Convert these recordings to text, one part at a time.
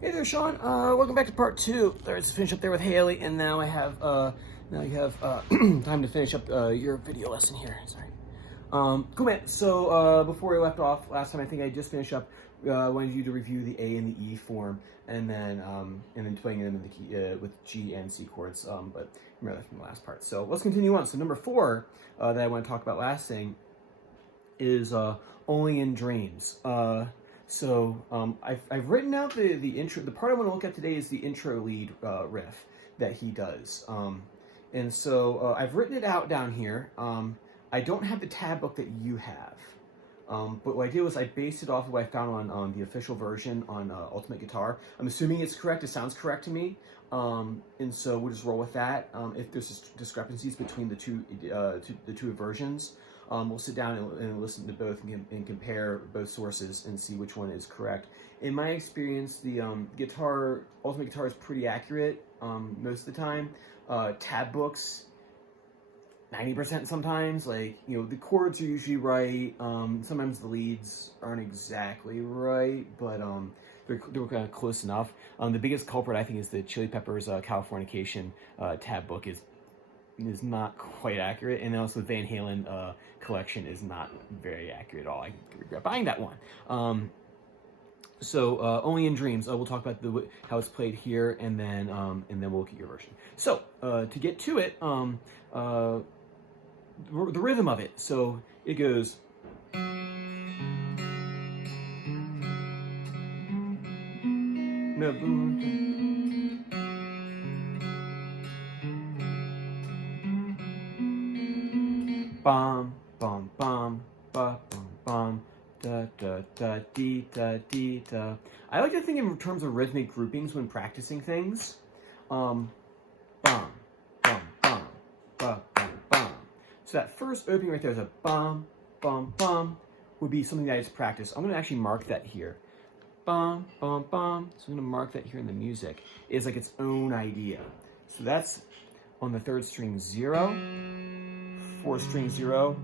Hey there, Sean. Welcome back to part two. Let's finish up there with Haley, and now I have now you have time to finish up your video lesson here. Sorry. Cool, man. So before we left off last time, I think I just finished up. I wanted you to review the A and the E form, and then playing them in the key with G and C chords. But remember that from the last part. So let's continue on. So number four that I want to talk about last thing is Only in Dreams. I've written out the intro. The part I want to look at today is the intro lead riff that he does. I've written it out down here. I don't have the tab book that you have. But what I did was I based it off of what I found on the official version on Ultimate Guitar. I'm assuming it's correct. It sounds correct to me. And so we'll just roll with that. If there's discrepancies between the two versions, we'll sit down and listen to both and compare both sources and see which one is correct. In my experience, the Ultimate Guitar is pretty accurate most of the time. Tab books, 90% sometimes. Like, the chords are usually right. Sometimes the leads aren't exactly right, but they're kind of close enough. The biggest culprit, I think, is the Chili Peppers Californication tab book is not quite accurate, and then also the Van Halen collection is not very accurate at all. I regret buying that one. Only in Dreams. We'll talk about how it's played here, and then we'll look at your version. So to get to it, the rhythm of it. So it goes. Bum bum bum ba bum bum da da da dee da dee da. I like to think in terms of rhythmic groupings when practicing things. Bum bum bum ba bum bum. So that first opening right there is a bum bum bum would be something that I just practice. I'm going to actually mark that here. Bum bum bum. So I'm going to mark that here in the music. It's like its own idea. So that's on the third string 0. 4th string 0,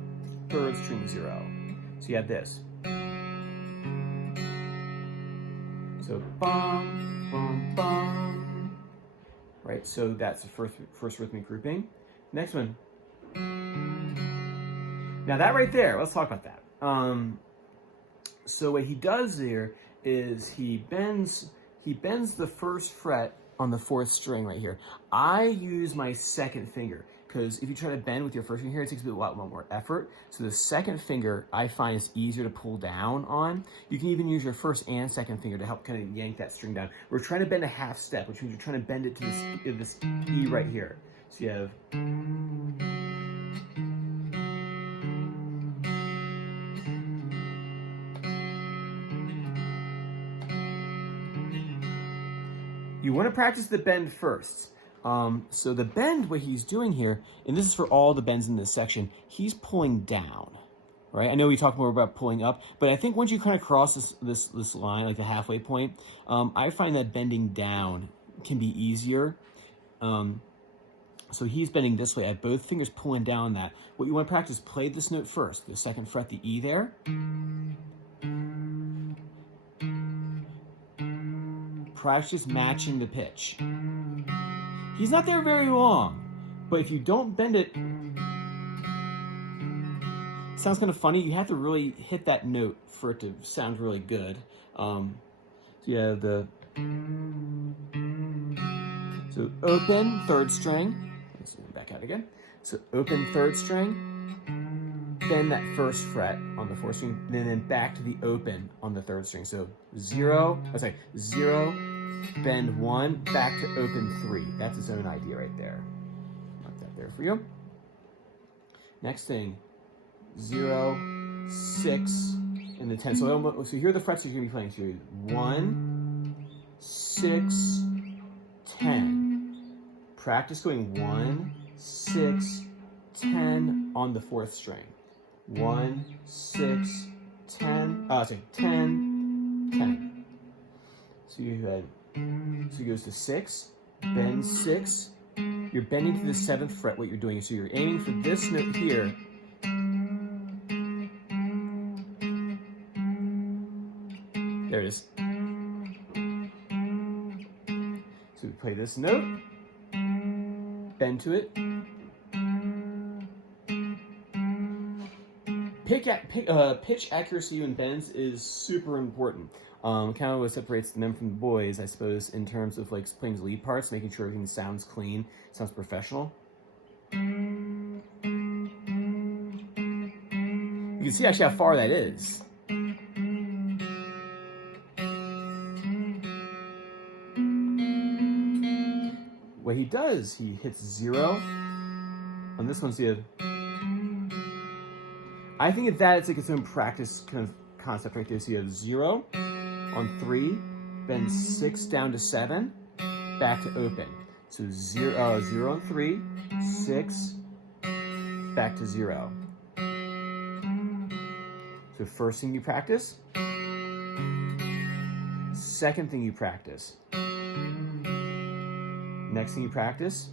3rd string 0. So you have this. So bum, bum, bum. Right, so that's the first rhythmic grouping. Next one. Now that right there, let's talk about that. So what he does there is he bends the first fret on the 4th string right here. I use my second finger, because if you try to bend with your first finger here, it takes a lot more effort. So the second finger, I find, is easier to pull down on. You can even use your first and second finger to help kind of yank that string down. We're trying to bend a half step, which means you're trying to bend it to this E right here. So you have... You want to practice the bend first. So the bend, what he's doing here, and this is for all the bends in this section, he's pulling down, right? I know we talk more about pulling up, but I think once you kind of cross this line, like the halfway point, I find that bending down can be easier. So he's bending this way. I have both fingers pulling down that. What you want to practice, play this note first, the second fret, the E there. Practice matching the pitch. He's not there very long, but if you don't bend it, it sounds kind of funny. You have to really hit that note for it to sound really good. So you have the... So open, 3rd string. Let's back out again. So open 3rd string, bend that first fret on the 4th string, and then back to the open on the 3rd string. So 0, bend 1, back to open 3. That's his own idea right there. Mark that there for you. Next thing, 0, 6, and the 10. So here are the frets you're going to be playing. So 1, 6, 10. Practice going 1, 6, 10 on the 4th string. 1, 6, 10. 10, 10. So you had... So it goes to 6, bend 6. You're bending to the 7th fret. What you're doing is, so you're aiming for this note here. There it is. play this note, bend to it. Pitch accuracy and bends is super important. Kind of what separates the men from the boys, I suppose, in terms of like playing the lead parts, making sure everything sounds clean, sounds professional. You can see actually how far that is. What he does, he hits 0. On this one, see, I think of that, it's like its own practice kind of concept right there. So you have 0 on 3, then 6 down to 7, back to open. So 0 on 3, 6, back to 0. So first thing you practice, second thing you practice, next thing you practice,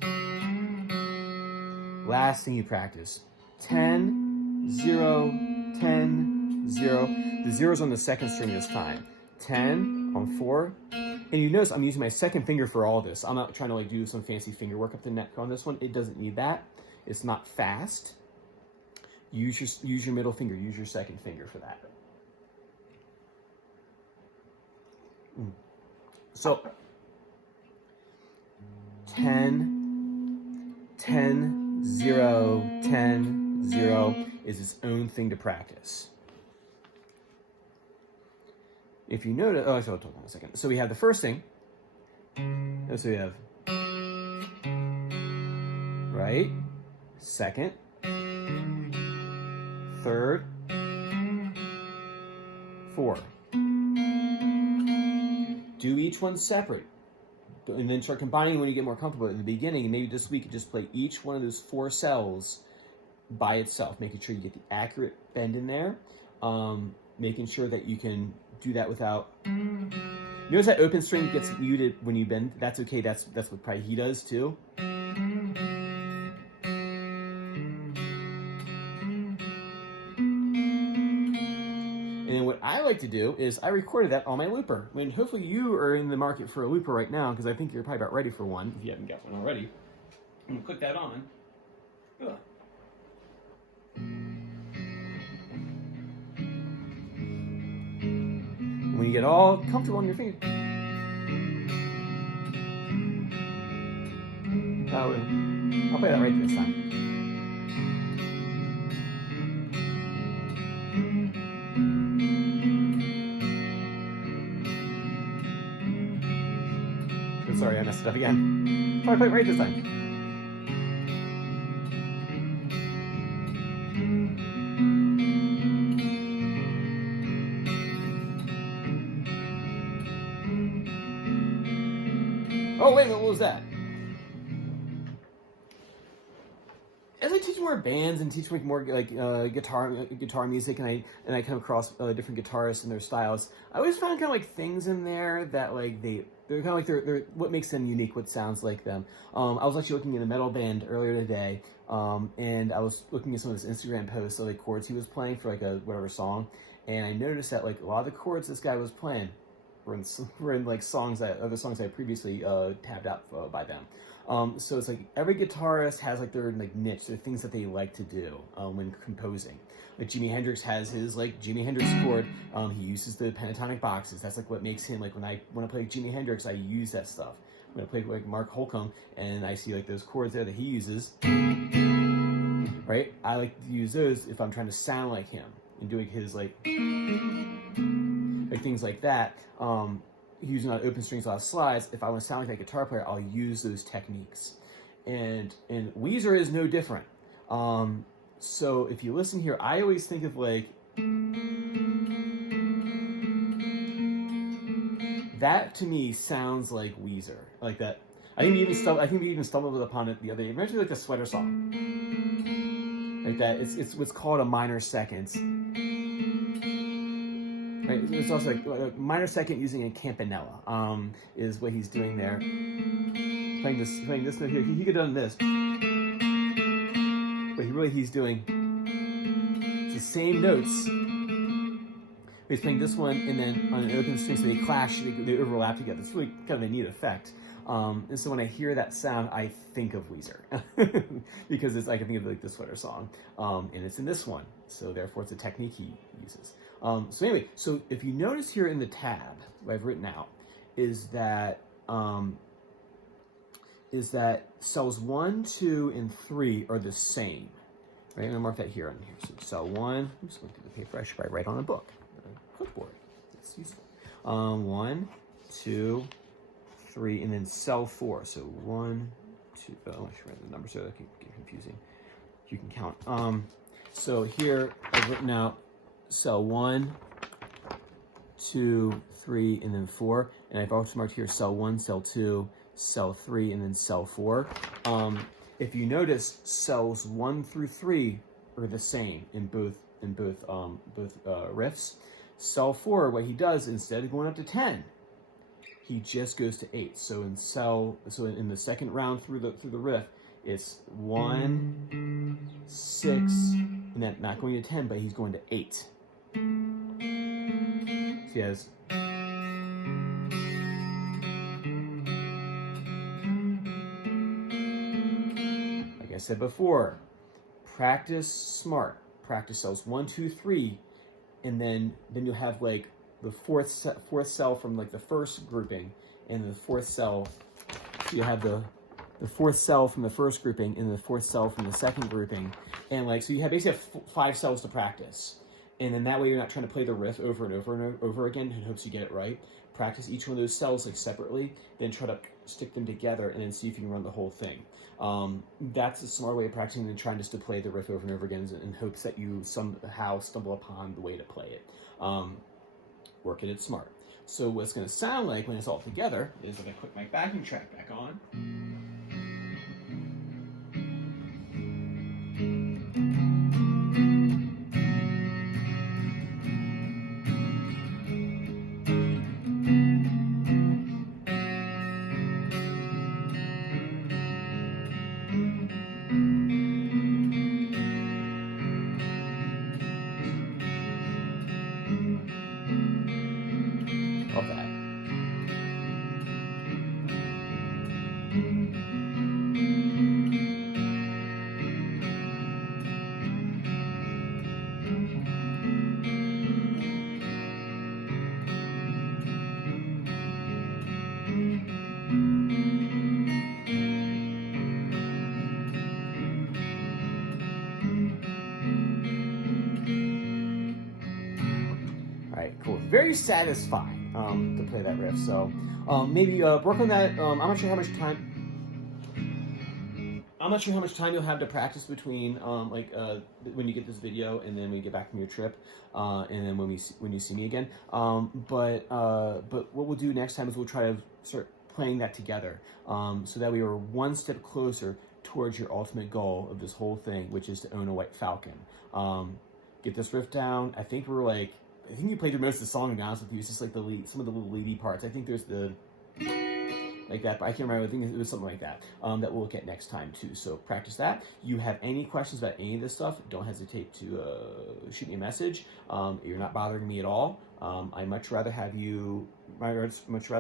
last thing you practice. 10, 0, 10, 0. The 0's on the second string this time. 10 on 4. And you notice I'm using my second finger for all this. I'm not trying to like do some fancy finger work up the neck on this one. It doesn't need that. It's not fast. Use your middle finger. Use your second finger for that. So 10, 10, 0, 10, 0 is its own thing to practice. If you notice, hold on a second. So we have the first thing. So we have right, second, third, 4. Do each one separate. And then start combining when you get more comfortable. In the beginning, maybe this week, you just play each one of those 4 cells by itself, making sure you get the accurate bend in there, making sure that you can do that without... Notice that open string gets muted when you bend. That's okay. That's what probably he does too. And what I like to do is I recorded that on my looper. I mean, hopefully you are in the market for a looper right now, because I think you're probably about ready for one, if you haven't got one already. I'm going to click that on. Ugh. When you get all comfortable on your finger. I'll play that right this time. Sorry, I messed it up again. I'll play it right this time. Oh, wait a minute, what was that? As I teach more bands and teach more like guitar music, and I come across different guitarists and their styles, I always find kind of like things in there that like they're kind of like they're what makes them unique, what sounds like them. I was actually looking at a metal band earlier today, and I was looking at some of his Instagram posts of like chords he was playing for like a whatever song, and I noticed that like a lot of the chords this guy was playing were in like other songs I previously tabbed out by them. So it's like every guitarist has like their like niche, their things that they like to do when composing. Like Jimi Hendrix has his like Jimi Hendrix chord. He uses the pentatonic boxes. That's like what makes him like when I play Jimi Hendrix, I use that stuff. When I play like Mark Holcomb and I see like those chords there that he uses, right? I like to use those if I'm trying to sound like him and doing his like things like that. Using a lot of open strings, a lot of slides. If I want to sound like that guitar player, I'll use those techniques. And Weezer is no different. So if you listen here, I always think of like that. To me, sounds like Weezer, like that. I think we even stumbled upon it the other day. Remember like the Sweater song, like that. It's what's called a minor second. Right, it's also like a minor second using a campanella, is what he's doing there. Playing this note here. He could have done this, but he's doing it's the same notes. He's playing this one and then on an open string, so they clash, they overlap together. It's really kind of a neat effect. And so when I hear that sound, I think of Weezer because I can think of like the Sweater song, and it's in this one. So therefore, it's a technique he uses. So anyway, so if you notice here in the tab, what I've written out is that cells 1, 2, and 3 are the same. Right, I'm gonna mark that here on here. So cell 1, I'm just going through the paper. I should probably write on a book, a clipboard. It's useful. 1, 2, 3, and then cell 4. So 1, 2. Oh, I should write the numbers so that can get confusing. You can count. So here I've written out cell 1, 2, 3, and then 4. And I've also marked here cell 1, cell 2, cell 3, and then cell 4. If you notice, cells 1 through 3 are the same in both riffs. Cell 4, what he does, instead of going up to 10, he just goes to 8. So in the second round through the riff, it's 1, 6, and then not going to 10, but he's going to 8. So he has. Like I said before, practice smart. Practice cells 1, 2, 3, and then you'll have like the fourth cell from like the first grouping, and the fourth cell. So you have the fourth cell from the first grouping, and the fourth cell from the second grouping, and like so you basically have 5 cells to practice, and then that way you're not trying to play the riff over and over and over again in hopes you get it right. Practice each one of those cells like separately, then try to stick them together, and then see if you can run the whole thing. That's a smart way of practicing than trying just to play the riff over and over again in hopes that you somehow stumble upon the way to play it. Work at it smart. So what it's going to sound like when it's all together is I'm going to put my backing track back on. Of that. Cool. Very satisfying to play that riff. So maybe work on that. I'm not sure how much time. I'm not sure how much time you'll have to practice between when you get this video and then when you get back from your trip, and then when you see me again. But what we'll do next time is we'll try to start playing that together, so that we are one step closer towards your ultimate goal of this whole thing, which is to own a white falcon. Get this riff down. I think you played through most of the song, to be honest with you. It's just like some of the little leady parts. I think there's like that, but I can't remember. I think it was something like that that we'll look at next time too. So practice that. You have any questions about any of this stuff, don't hesitate to shoot me a message. You're not bothering me at all. I much rather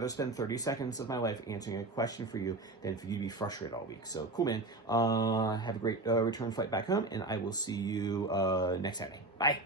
spend 30 seconds of my life answering a question for you than for you to be frustrated all week. So cool, man. Have a great return flight back home, and I will see you next Saturday. Bye.